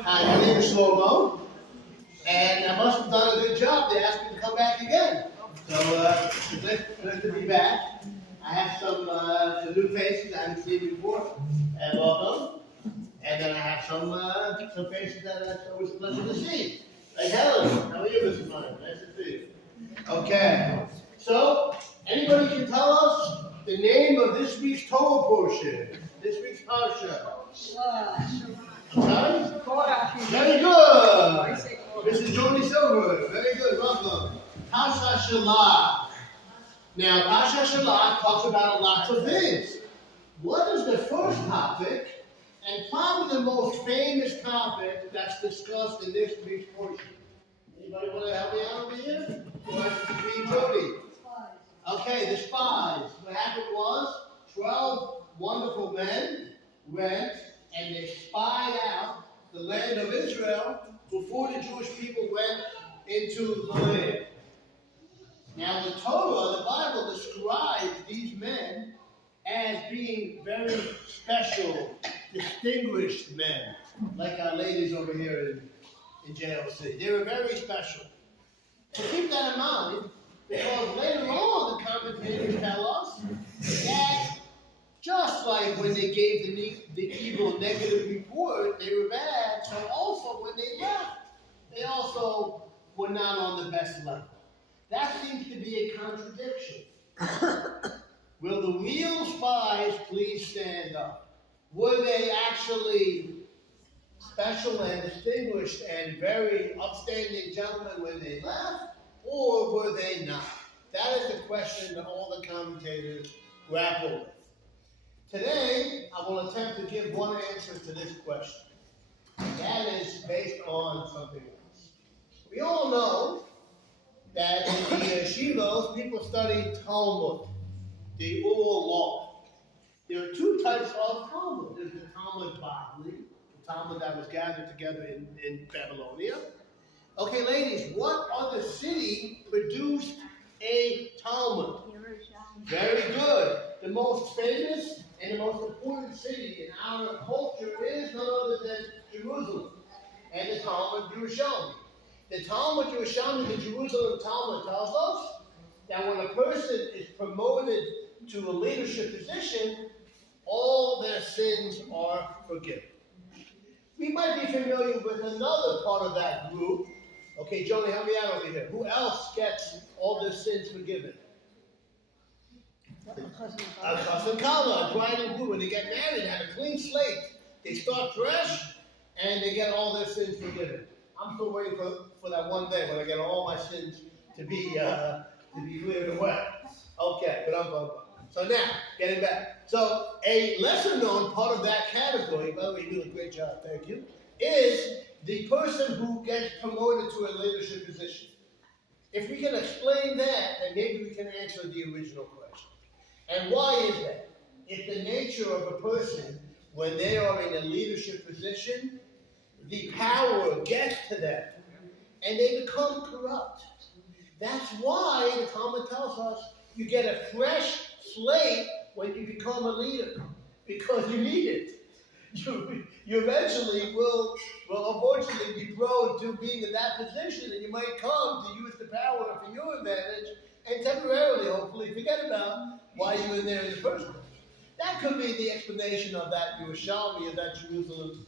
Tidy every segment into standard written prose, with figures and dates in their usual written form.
Hi, my name is Shlomo, and I must have done a good job. They asked me to come back again. So it's good to be back. I have some new faces I haven't seen before, and welcome. And then I have some faces that it's always a pleasure to see. Like Helen, how are you, Mr. Fine? Nice to see you. Okay, so anybody can tell us the name of this week's Torah portion, this week's Parsha? Torah. Very good. Mrs. Joni Silver, very good. Welcome. Parshas Shelach. Now, Parshas Shelach talks about lots of things. What is the first topic, and probably the most famous topic that's discussed in this week's portion? Anybody want to help me out over here? Or be Jody? Okay, the spies. What happened was 12 wonderful men went and they spied out the land of Israel before the Jewish people went into the land. Now the Torah, the Bible, describes these men as being very special, distinguished men, like our ladies over here in JLC. They were very special. So keep that in mind, because later on the commentators tell us that just like when they gave the evil negative report, they were bad, so also when they left, they also were not on the best level. That seems to be a contradiction. Will the real spies please stand up? Were they actually special and distinguished and very upstanding gentlemen when they left, or were they not? That is the question that all the commentators grapple with. Today, I will attempt to give one answer to this question. That is based on something else. We all know that in the yeshivos, people study Talmud, the oral law. There are two types of Talmud. There's the Talmud Bavli, the Talmud that was gathered together in Babylonia. Okay, ladies, what other city produced a Talmud? Very good. The most famous and the most important city in our culture is none other than Jerusalem and the Talmud Yerushalmi. The Talmud Yerushalmi, the Jerusalem Talmud, tells us that when a person is promoted to a leadership position, all their sins are forgiven. We might be familiar with another part of that group. Okay, Joni, help me out over here. Who else gets all their sins forgiven? A chas and kala, a bride and groom, when they get married, they have a clean slate. They start fresh, and they get all their sins forgiven. I'm still waiting for that one day when I get all my sins to be cleared away. Okay, but so now, getting back. So a lesser known part of that category, by the way, you do a great job, thank you, is the person who gets promoted to a leadership position. If we can explain that, then maybe we can answer the original question. And why is that? It's the nature of a person, when they are in a leadership position, the power gets to them, and they become corrupt. That's why the Talmud tells us you get a fresh slate when you become a leader, because you need it. You eventually will unfortunately be prone to being in that position, and you might come to use the power for your advantage, and temporarily, hopefully, forget about why you were there in the first place. That could be the explanation of that Yerushalmi, of that Jerusalem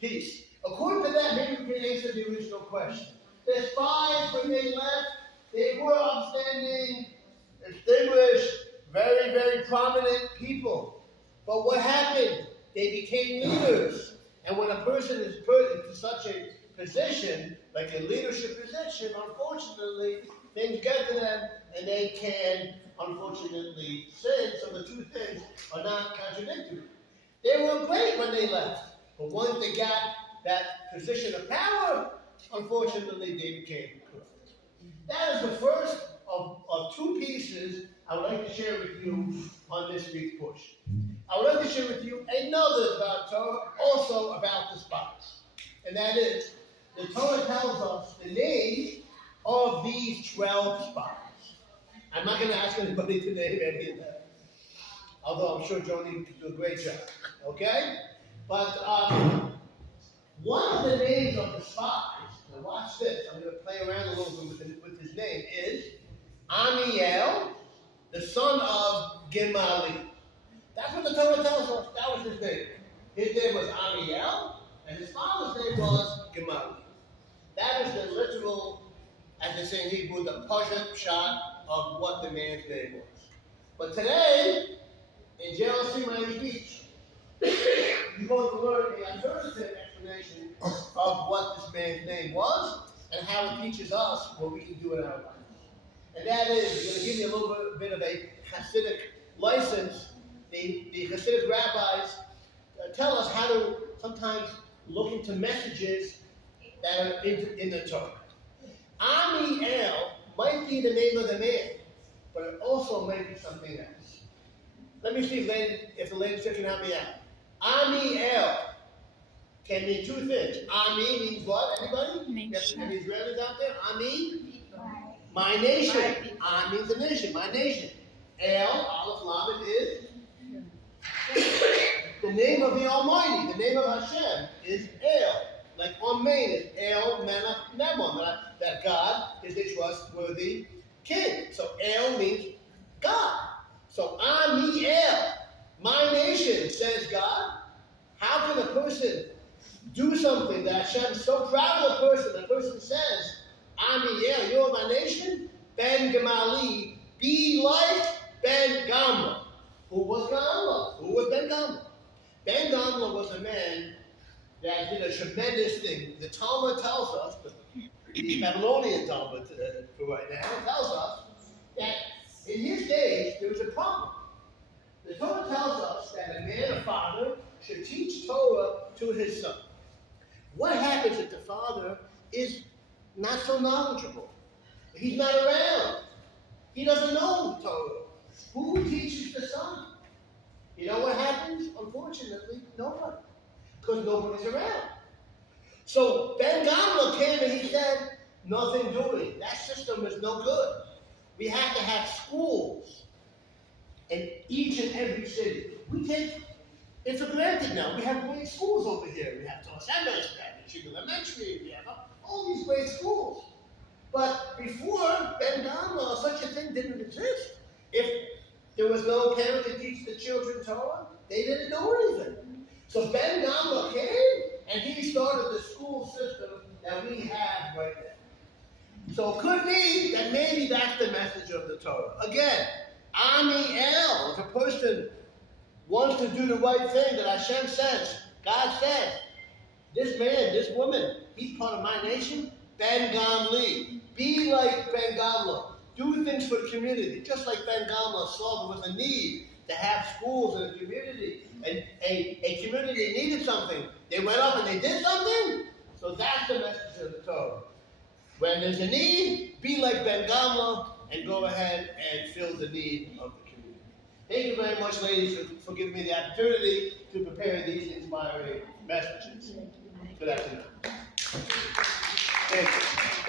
piece. According to that, maybe we can answer the original question. The spies, when they left, they were upstanding, distinguished, very, very prominent people. But what happened? They became leaders. And when a person is put into such a position, like a leadership position, unfortunately, things get to them and they can, unfortunately, sin. So the two things are not contradictory. They were great when they left. But once they got that position of power, unfortunately, they became corrupt. That is the first of two pieces I would like to share with you on this week's portion. I would like to share with you another about Torah, also about the spies. And that is, the Torah tells us the names of these 12 spies. I'm not going to ask anybody to name any of them, although I'm sure Joni can do a great job. Okay? But of the names of the spies, now watch this, I'm going to play around a little bit with his name, is Amiel, the son of Gemali. That's what the Torah tells us. That was his name. His name was Amiel, and his father's name was Gemali. That is the literal, as they say in Hebrew, the Parshas Shelach of what the man's name was. But today, in JLC Miami Beach, you're going to learn an alternative explanation of what this man's name was and how it teaches us what we can do in our lives. And that is, we're going to give you a little bit of a Hasidic license. The Hasidic rabbis tell us how to sometimes look into messages that are in the Torah. Amiel might be the name of the man, but it also might be something else. Let me see if the ladies can help me out. Amiel can mean two things. Ami means what? Anybody? Nation. Any Israelis out there? Ami? My nation. Am means the nation. My nation. El, Aleph Lamed is the name of the Almighty. The name of Hashem is El. Like Amen is El Melech Nebon. That God is a trustworthy king. So El means God. So Ami El, my nation, says God. How can a person do something that Hashem is so proud of a person? The person says, Ami El, you're my nation. Ben Gemali, be like Ben Gamla. Who was Gamla? Who was Ben Gamla? Ben Gamla was a man that did a tremendous thing. The Talmud tells us, the Babylonian Talmud for right now, tells us that in his days there was a problem. The Torah tells us that a man, a father, should teach Torah to his son. What happens if the father is not so knowledgeable? He's not around. He doesn't know Torah. Who teaches the son? You know what happens? Unfortunately, nobody. Because nobody's around. So Ben Gamla came and he said, nothing doing. That system is no good. We have to have schools in each and every city. We take it for granted now. We have great schools over here. We have Torah Elementary. We have all these great schools. But before Ben Gamla, such a thing didn't exist. If there was no parent to teach the children Torah, they didn't know anything. So Ben Gamla came and he started the school system that we have right now. So it could be that maybe that's the message of the Torah. Again, Ami El, if a person wants to do the right thing that Hashem says, God says, this man, this woman, he's part of my nation, Ben Gamli. Be like Ben Gamla. Do things for the community. Just like Ben Gamla saw there was a need to have schools in a community. And a community needed something. They went up and they did something. So that's the message of the Torah. When there's a need, be like Ben Gamla and go ahead and fill the need of the community. Thank you very much, ladies, for giving me the opportunity to prepare these inspiring messages. Good afternoon. Thank you.